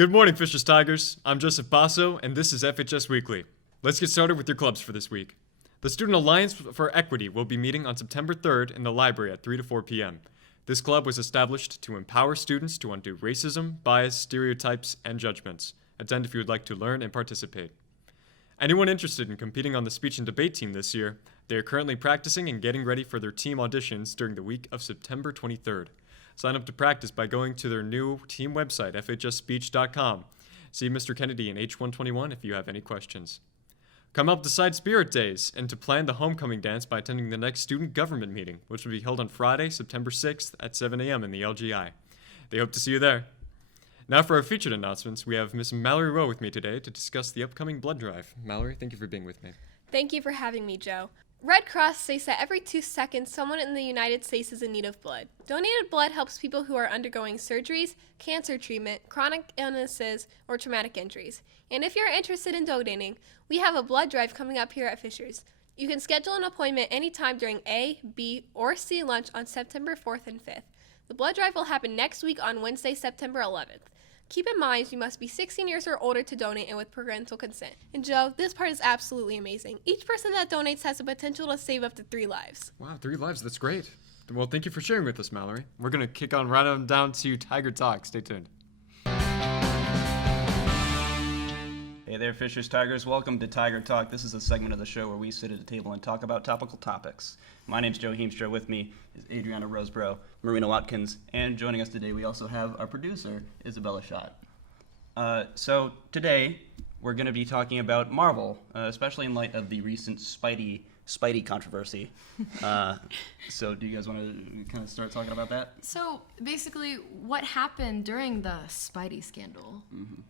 Good morning, Fishers Tigers. I'm Joseph Basso, and this is FHS Weekly. Let's get started with your clubs for this week. The Student Alliance for Equity will be meeting on September 3rd in the library at 3 to 4 p.m. This club was established to empower students to undo racism, bias, stereotypes, and judgments. Attend if you would like to learn and participate. Anyone interested in competing on the speech and debate team this year, they are currently practicing and getting ready for their team auditions during the week of September 23rd. Sign up to practice by going to their new team website, fhsspeech.com. See Mr. Kennedy in H121 if you have any questions. Come help decide Spirit Days and to plan the homecoming dance by attending the next student government meeting, which will be held on Friday, September 6th at 7 a.m. in the LGI. They hope to see you there. Now for our featured announcements, we have Miss Mallory Rowe with me today to discuss the upcoming blood drive. Mallory, thank you for being with me. Thank you for having me, Joe. Red Cross states that every 2 seconds, someone in the United States is in need of blood. Donated blood helps people who are undergoing surgeries, cancer treatment, chronic illnesses, or traumatic injuries. And if you're interested in donating, we have a blood drive coming up here at Fishers. You can schedule an appointment anytime during A, B, or C lunch on September 4th and 5th. The blood drive will happen next week on Wednesday, September 11th. Keep in mind, you must be 16 years or older to donate and with parental consent. And Joe, this part is absolutely amazing. Each person that donates has the potential to save up to 3 lives. Wow, 3 lives, that's great. Well, thank you for sharing with us, Mallory. We're going to kick on right on down to Tiger Talk. Stay tuned. Hey there, Fishers Tigers. Welcome to Tiger Talk. This is a segment of the show where we sit at a table and talk about topical topics. My name's Joe Heemstra. With me is Adriana Roseborough, Marina Watkins, and joining us today we also have our producer, Isabella Schott. So today we're going to be talking about Marvel, especially in light of the recent Spidey controversy. So do you guys want to kind of start talking about that? So basically, what happened during the Spidey scandal? Mm-hmm.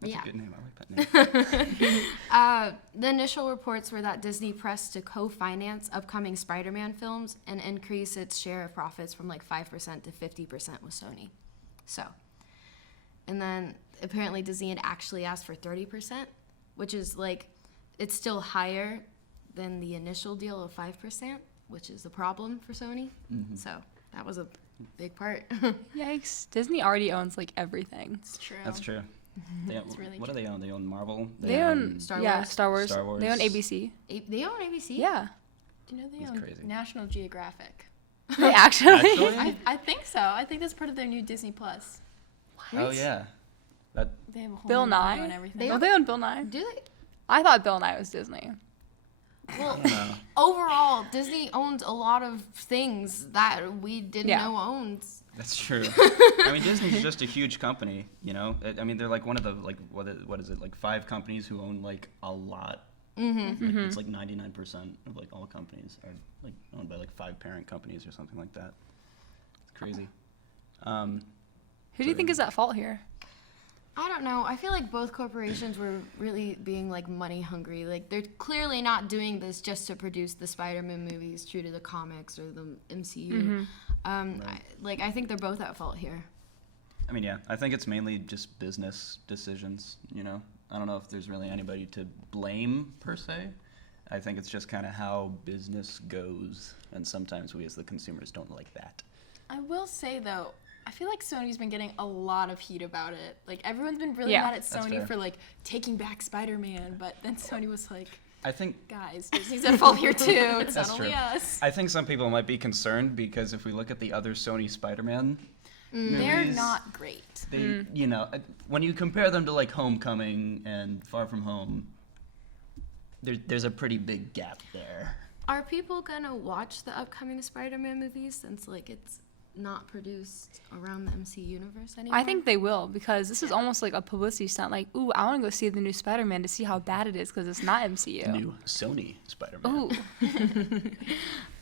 That's a good name. I like that name. The initial reports were that Disney pressed to co-finance upcoming Spider-Man films and increase its share of profits from like 5% to 50% with Sony. So, and then apparently Disney had actually asked for 30%, which is like, it's still higher than the initial deal of 5%, which is the problem for Sony. Mm-hmm. So that was a big part. Yikes. Disney already owns like everything. It's true. That's true. Really what do they own? They own Marvel? They own Star Wars. Yeah, Star Wars. Star Wars. They own ABC. They own ABC? Yeah. Do you know they That's own crazy. National Geographic? They actually? I think so. I think that's part of their new Disney Plus. Oh, yeah. They have a whole Bill new logo Nye? and everything. They own Bill Nye. Do they? I thought Bill Nye was Disney. Well, overall, Disney owns a lot of things that we didn't know owned. That's true. I mean, Disney's just a huge company, you know? I mean, they're like one of the, like, what is it, like 5 companies who own, like, a lot. Mm-hmm. It's like 99% of, like, all companies are, like, owned by, like, 5 parent companies or something like that. It's crazy. Who do you think is at fault here? I don't know. I feel like both corporations were really being, like, money hungry. Like, they're clearly not doing this just to produce the Spider-Man movies true to the comics or the MCU. Mm-hmm. Right. I think they're both at fault here. I mean, yeah, I think it's mainly just business decisions, you know? I don't know if there's really anybody to blame, per se. I think it's just kind of how business goes, and sometimes we as the consumers don't like that. I will say, though, I feel like Sony's been getting a lot of heat about it. Like, everyone's been really mad at Sony for, like, taking back Spider-Man, but then Sony was like, I think, guys, Disney's at fault here, too. It's That's not only true. us. I think some people might be concerned because if we look at the other Sony Spider-Man movies, They're not great. They, you know, when you compare them to, like, Homecoming and Far From Home, there's a pretty big gap there. Are people gonna watch the upcoming Spider-Man movies since, like, it's not produced around the MC universe anymore? I think they will, because this is almost like a publicity stunt. Like, ooh, I want to go see the new Spider-Man to see how bad it is, because it's not MCU. The new Sony Spider-Man. Ooh.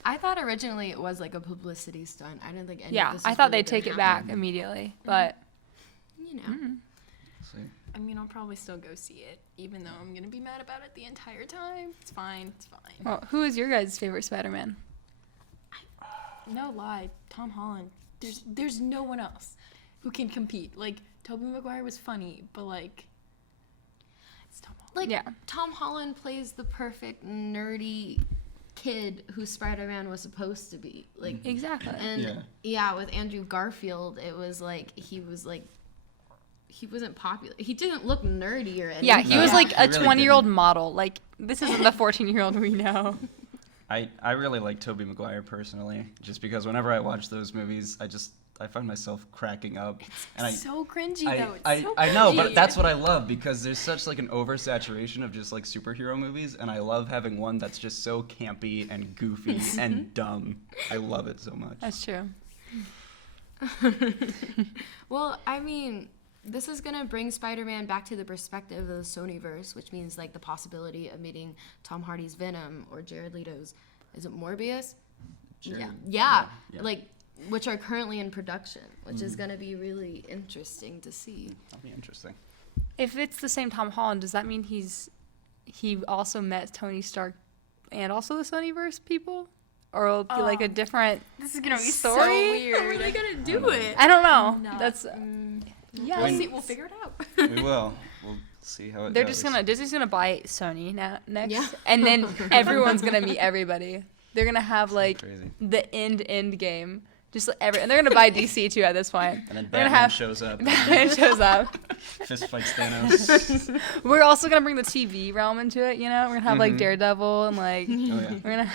I thought originally it was like a publicity stunt. I didn't think any of Yeah, this I was thought really they'd take gonna it back happen. immediately, but You know. See. I mean, I'll probably still go see it, even though I'm going to be mad about it the entire time. It's fine. It's fine. well, who is your guys' favorite Spider-Man? No lie. Tom Holland. There's no one else who can compete. Like, Tobey Maguire was funny, but, like, it's Tom Holland. Like, Yeah. Tom Holland plays the perfect nerdy kid who Spider-Man was supposed to be. Like, Exactly. and yeah, with Andrew Garfield, it was like he he wasn't popular. He didn't look nerdy or anything. Yeah, he was like he a really 20-year-old didn't. model. Like, this isn't the 14-year-old we know. I really like Tobey Maguire personally, just because whenever I watch those movies, I find myself cracking up. And so cringy though. It's I so I know, but cringy. that's what I love, because there's such like an oversaturation of just like superhero movies, and I love having one that's just so campy and goofy and dumb. I love it so much. That's true. Well, I mean, this is gonna bring Spider-Man back to the perspective of the Sonyverse, which means like the possibility of meeting Tom Hardy's Venom or Jared Leto's, is it Morbius? Sure. Yeah. Yeah. Like, which are currently in production, which is gonna be really interesting to see. That'll be interesting. If it's the same Tom Holland, does that mean he also met Tony Stark and also the Sonyverse people? Or it'll be like a different This is gonna be story? so weird. How are they gonna do it? I don't know. No. That's Yeah, When- we'll figure it out. We will. We'll see how it they're goes. just Disney's gonna buy Sony next, Yeah. and then everyone's gonna meet everybody. They're gonna have like crazy. the end game, just like and they're gonna buy DC too at this point. And then We're gonna Batman have shows up. Batman shows up. Fist fights Thanos. We're also gonna bring the TV realm into it. You know, we're gonna have like Daredevil and like Oh yeah, we're gonna.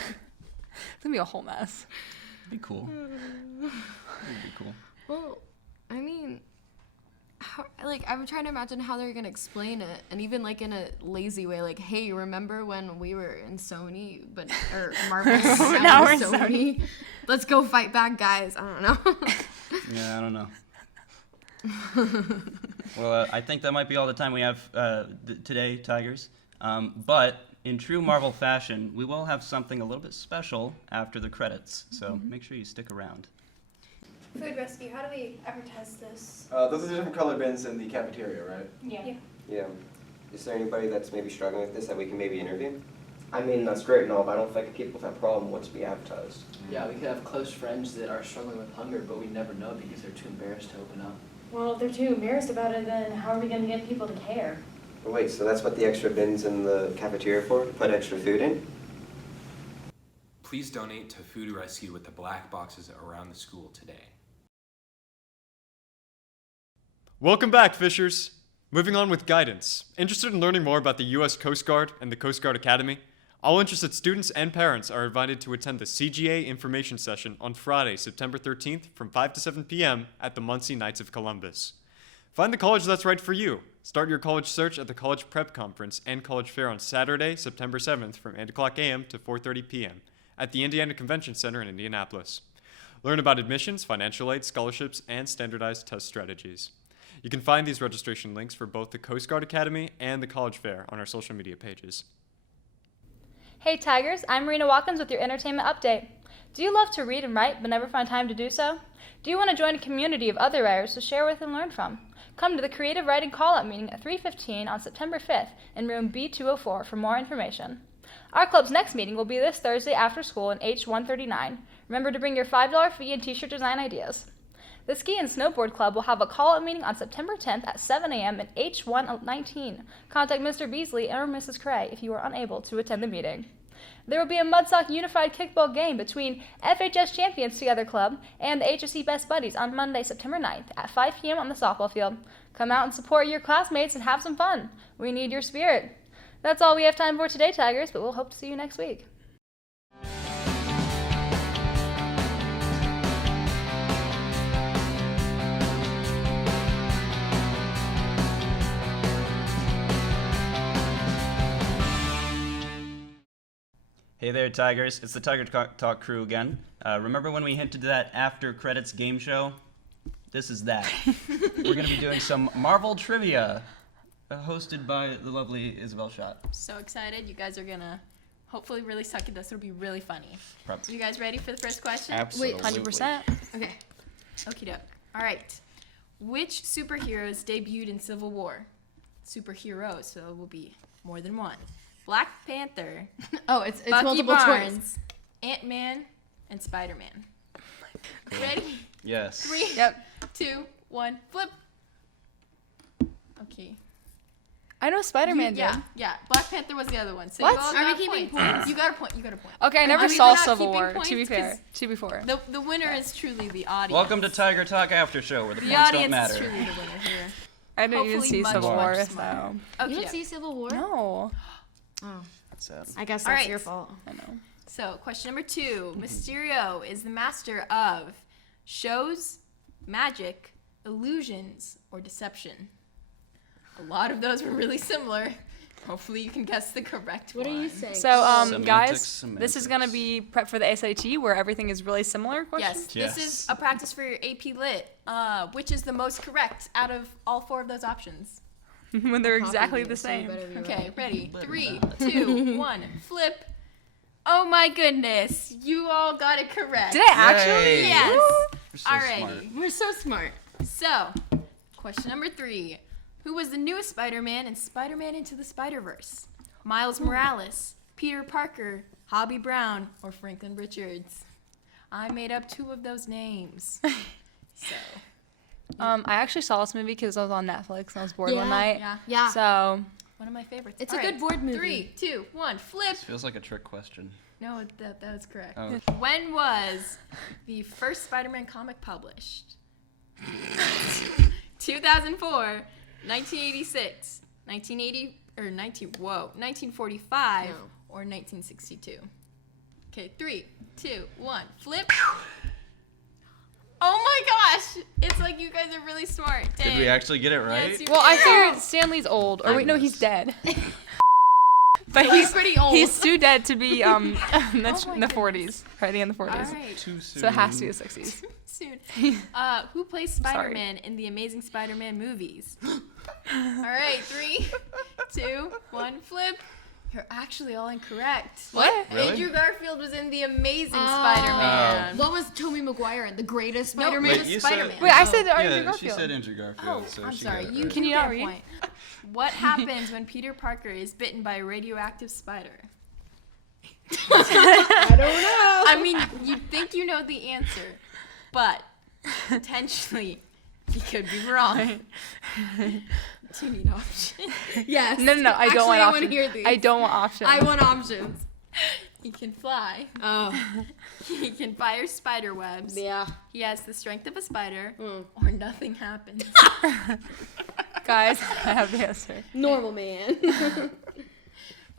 It's gonna be a whole mess. be cool. It'd be cool. Well, I mean, I'm trying to imagine how they're gonna explain it, and even like in a lazy way, like, hey, remember when we were in Sony, or Marvel? Now we're in in Sony. Let's go fight back, guys. I don't know. Yeah, I don't know. Well, I think that might be all the time we have today, Tigers. But in true Marvel fashion, we will have something a little bit special after the credits, so make sure you stick around. Food rescue, how do we advertise this? Those are the different color bins in the cafeteria, right? Yeah. Yeah. Is there anybody that's maybe struggling with this that we can maybe interview? I mean, that's great and all, but I don't think people with that problem want to be advertised. Yeah, we could have close friends that are struggling with hunger, but we never know because they're too embarrassed to open up. Well, if they're too embarrassed about it, then how are we going to get people to care? But wait, so that's what the extra bins in the cafeteria for? To put extra food in? Please donate to Food Rescue with the black boxes around the school today. Welcome back, Fishers. Moving on with guidance. Interested in learning more about the U.S. Coast Guard and the Coast Guard Academy? All interested students and parents are invited to attend the CGA information session on Friday, September 13th from 5 to 7 p.m. at the Muncie Knights of Columbus. Find the college that's right for you. Start your college search at the College Prep Conference and College Fair on Saturday, September 7th from 8 o'clock a.m. to 4:30 p.m. at the Indiana Convention Center in Indianapolis. Learn about admissions, financial aid, scholarships, and standardized test strategies. You can find these registration links for both the Coast Guard Academy and the College Fair on our social media pages. Hey Tigers, I'm Marina Watkins with your entertainment update. Do you love to read and write but never find time to do so? Do you want to join a community of other writers to share with and learn from? Come to the Creative Writing Call-Up meeting at 3:15 on September 5th in room B204 for more information. Our club's next meeting will be this Thursday after school in H139. Remember to bring your $5 fee and t-shirt design ideas. The Ski and Snowboard Club will have a call-up meeting on September 10th at 7 a.m. in H119. Contact Mr. Beasley or Mrs. Cray if you are unable to attend the meeting. There will be a Mudsock Unified Kickball game between FHS Champions Together Club and the HSC Best Buddies on Monday, September 9th at 5 p.m. on the softball field. Come out and support your classmates and have some fun. We need your spirit. That's all we have time for today, Tigers, but we'll hope to see you next week. Hey there, Tigers. It's the Tiger Talk crew again. Remember when we hinted that after credits game show? This is that. We're going to be doing some Marvel trivia, hosted by the lovely Isabel Schott. So excited. You guys are going to hopefully really suck at this. It'll be really funny. Probably. You guys ready for the first question? Absolutely. 100%. Okay. Okie doke. All right. Which superheroes debuted in Civil War? Superheroes, so it will be more than one. Black Panther, Oh, it's Bucky multiple choice. Barnes, Ant-Man, and Spider-Man. Ready? Yes. 3, Yep. 2, 1, flip. Okay. I know Spider-Man did. Yeah. Black Panther was the other one. So What? you all Are got we keeping points. points? You got a point. You got a point. Okay, I never I mean, saw we're not Civil keeping War. points To be 'cause fair. To be fair. The winner is truly the audience. Welcome to Tiger Talk After Show, where the the points don't audience matter. is truly the winner here. I didn't even Hopefully see much, Civil much War, smarter. so. You Okay. didn't see Civil War? No. Oh, That's sad. I guess All that's right. your fault. I know. So, question number 2. Mysterio is the master of shows, magic, illusions, or deception. A lot of those were really similar. Hopefully you can guess the correct one. What are you saying? So, guys, this is going to be prep for the SAT where everything is really similar questions? Yes, this is a practice for your AP Lit. Which is the most correct out of all 4 of those options? When they're exactly the same. Okay, ready? 3, 2, 1, flip. Oh my goodness, you all got it correct. Did I actually? Yes. We're so Alrighty. smart. We're so smart. So, question number 3. Who was the newest Spider-Man in Spider-Man Into the Spider-Verse? Miles Morales, Peter Parker, Hobby Brown, or Franklin Richards? I made up 2 of those names. So, I actually saw this movie because I was on Netflix and I was bored one night. yeah. So, One of my favorites. It's All a good board movie. 3, 2, 1, flip. This feels like a trick question. No, that was correct. Oh. When was the first Spider-Man comic published? 2004, 1986, 1945, No. or 1962? Okay, 3, 2, 1, flip. Oh my gosh! It's like you guys are really smart. Did Dang. we actually get it right? Yes, you well, I did. figured Stanley's old. Or wait, no, he's dead. But He's pretty old. He's too dead to be in my the 40s. Right, in the 40s. All right. Too soon. So it has to be the 60s. Soon. Who plays Spider-Man in the Amazing Spider-Man movies? All right, 3, 2, 1, flip. You're actually all incorrect. What? Really? Andrew Garfield was in the Amazing Spider-Man. What was Tobey Maguire in? The greatest Nope, Spider-Man? just you Spider-Man. said, Wait, I said yeah, Andrew Garfield. she said Andrew Garfield. Oh, so I'm she sorry. got it You right. Can you get not a read? point. What happens when Peter Parker is bitten by a radioactive spider? I don't know. I mean, you'd think you know the answer, but potentially you could be wrong. Do you need options? Yes. No, I don't Actually, want I options. wanna hear these. I don't want options. I want options. He can fly. Oh. He can fire spider webs. Yeah. He has the strength of a spider, Mm. or nothing happens. Guys, I have the answer. Normal man.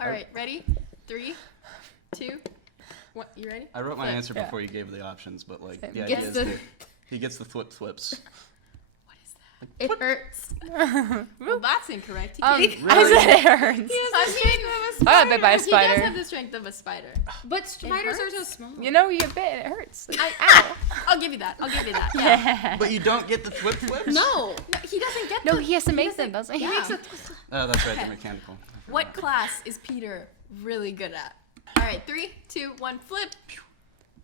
All right, ready? 3, 2, 1. You ready? I wrote my Flip. answer Yeah. before you gave the options, but like the Gets idea is the- that he gets the flips. What is that? It hurts. Well, that's incorrect. He I can't- said it hurts. He has the strength of a I got bit by a He does spider. have the strength of a spider. But spiders are hurts. so small. You know, you get bit and it hurts. Ow! I'll give you that. Yeah. Yeah. But you don't get the flips? No. No, he doesn't get No, the. he has to make them, doesn't he? He makes a. Oh, that's right, Okay. the mechanical. What class is Peter really good at? All right, 3, 2, 1, flip.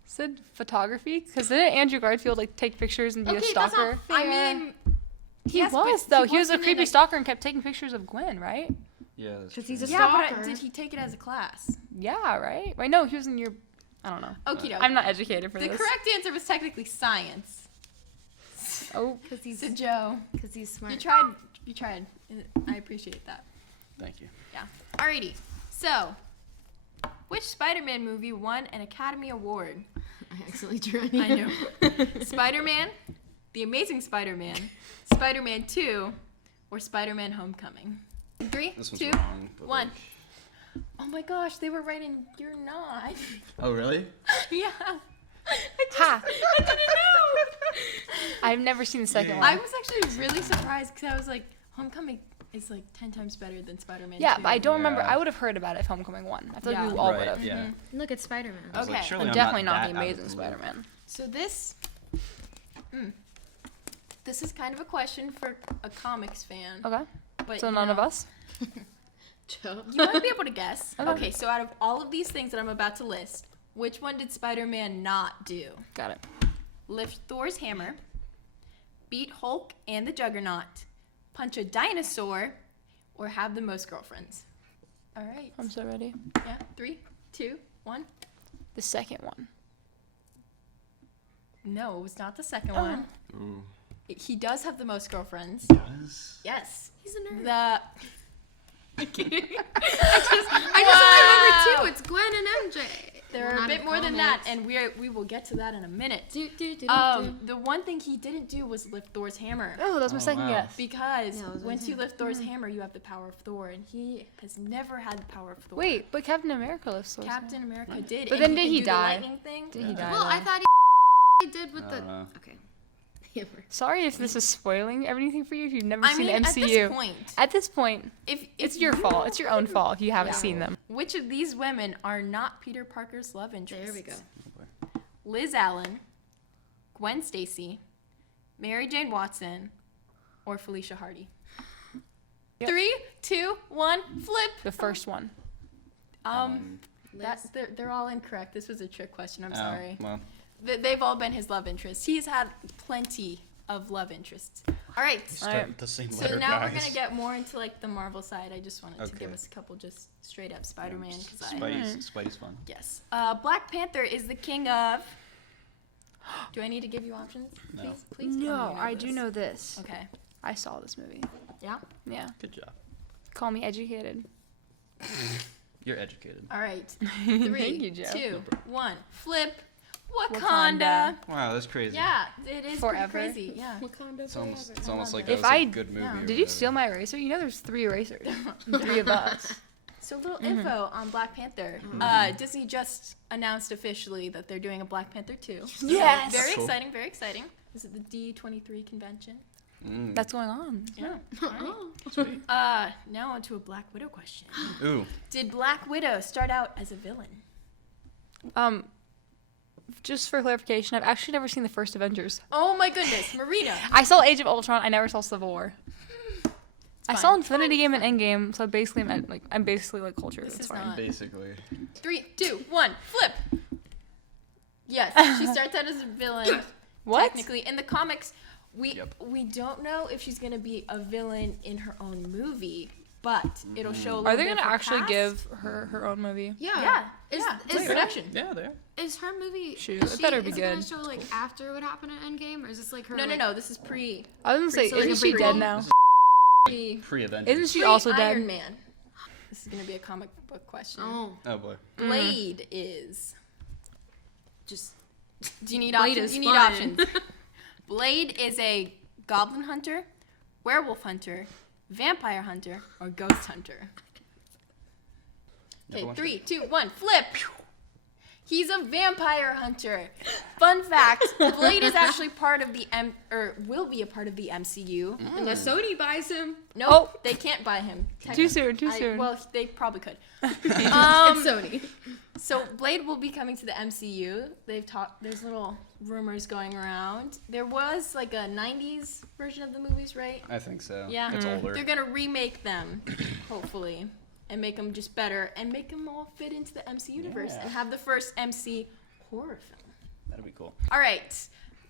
Said photography? Because didn't Andrew Garfield like take pictures and be a Okay, that's stalker? not fair. I mean, He yes, was but though. He was a wasn't in creepy stalker and kept taking pictures of Gwen, right? Yeah, that's Because true. he's a yeah, stalker. but did he take it as a class? Yeah, right. Wait, no, he was in your. I don't know. Okie doke. I'm not educated for The this. correct answer was technically science. Oh, Because he's, So Joe, cause he's smart. you tried. You tried. I appreciate that. Thank you. Yeah. Alrighty. So, which Spider-Man movie won an Academy Award? I accidentally drew it. I know. Spider-Man, The Amazing Spider-Man, Spider-Man 2, or Spider-Man Homecoming? 3, This one's 2, wrong. but 1. like- Oh my gosh, they were right and you're not. Oh, really? Yeah. Ha. I didn't know. I've never seen the second I one. was actually really surprised because I was like, Homecoming is like 10 times better than Spider-Man 2. Yeah, but I don't remember. Yeah. I would have heard about it if Homecoming won. I feel like Yeah. we all Right, would have. yeah. Look at Spider-Man. I was like, Okay. surely And I'm definitely not that the out of Amazing the loop. Spider-Man. So this is kind of a question for a comics fan. Okay. But So you none of know, us. Joe. You might be able to guess. Okay. Okay, so out of all of these things that I'm about to list, which one did Spider-Man not do? Got it. Lift Thor's hammer, beat Hulk and the Juggernaut, punch a dinosaur, or have the most girlfriends? All right. I'm so ready. Yeah. 3, 2, 1. The second one. No, it was not the second one. Ooh. He does have the most girlfriends. Does? Yes. He's a nerd. The I just remember two. It's Gwen and MJ. There are a bit more than that, and we will get to that in a minute. The one thing he didn't do was lift Thor's hammer. Oh, that was my second guess. Because once you lift Thor's hammer, you have the power of Thor, and he has never had the power of Thor. Wait, but Captain America lifts Thor's hammer. Captain America did. But and then did he do die? The lightning thing? Did he die? Well, though? I thought he did with the. Okay. Sorry if this is spoiling everything for you if you've never I seen mean, the MCU. at this point, if it's your fault. It's your own fault if you haven't seen them. Which of these women are not Peter Parker's love interests? There we go. Liz Allen, Gwen Stacy, Mary Jane Watson, or Felicia Hardy? Yep. 3, 2, 1, flip. The first one. They're all incorrect. This was a trick question. I'm sorry. Well. They've all been his love interests. He's had plenty of love interests. All right. The same So now we're gonna get more into like the Marvel side. I just wanted to give us a couple just straight up Spider-Man because Spidey's fun. Yes. Black Panther is the king of. Do I need to give you options? No. Please. No, I do know this. Okay. I saw this movie. Yeah. Yeah. Good job. Call me educated. You're educated. All right. 3, Thank you, Joe. 2, 1, flip. Wakanda. Wow, that's crazy. Yeah, it is Forever. pretty crazy. Yeah. Wakanda. It's almost like If that was I- a good movie. or Did you whatever. steal my eraser? You know there's 3 erasers. 3 of us. So a little info on Black Panther. Disney just announced officially that they're doing a Black Panther 2. Yes! Very Cool. exciting, very exciting. Is it the D23 convention? That's going on. Yeah. Now on to a Black Widow question. Ooh. Did Black Widow start out as a villain? Just for clarification, I've actually never seen the first Avengers. Oh my goodness, Marina. I saw Age of Ultron. I never saw Civil War. I fine. saw Infinity Game and Endgame, so basically I'm basically like culture. This It's is fine. not- Basically. 3, 2, 1, flip. Yes, she starts out as a villain. What? Technically, in the comics, we don't know if she's gonna be a villain in her own movie, but it'll show. A little Are they bit gonna of her actually past. give her own movie? Yeah. Is It's production. Yeah, there. Is her movie? Shoot, is it better be is it gonna good. show like after what happened at Endgame, or is this like her? No. This is pre I was gonna say, So, like, isn't a she prequel? dead now? Pre-Avengers. Isn't she also Iron dead? Man. This is gonna be a comic book question. Oh, Oh boy. Blade is. just Do you need Blade options? is You need fun. options. Blade is a goblin hunter, werewolf hunter, vampire hunter, or ghost hunter. Okay, 3, 2, 1, flip. He's a vampire hunter. Fun fact: Blade is actually part of the will be a part of the MCU. unless Sony buys him. Nope, they can't buy him. Too soon. Too soon. Well, they probably could. It's Sony. So Blade will be coming to the MCU. They've talked. There's little rumors going around. There was like a '90s version of the movies, right? I think so. Yeah. It's older. They're gonna remake them, hopefully, and make them just better and make them all fit into the MC universe and have the first MC horror film. That'd be cool. All right,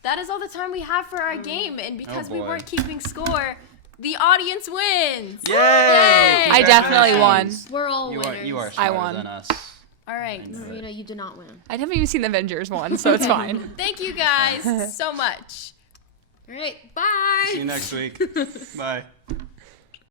that is all the time we have for our game, and because we boy. weren't keeping score, the audience wins. Yay! I definitely won. We're all You winners. are I smarter won. than us. All right. Marina, you did not win. I haven't even seen the Avengers one, so it's fine. Thank you guys so much. All right, bye. See you next week. Bye.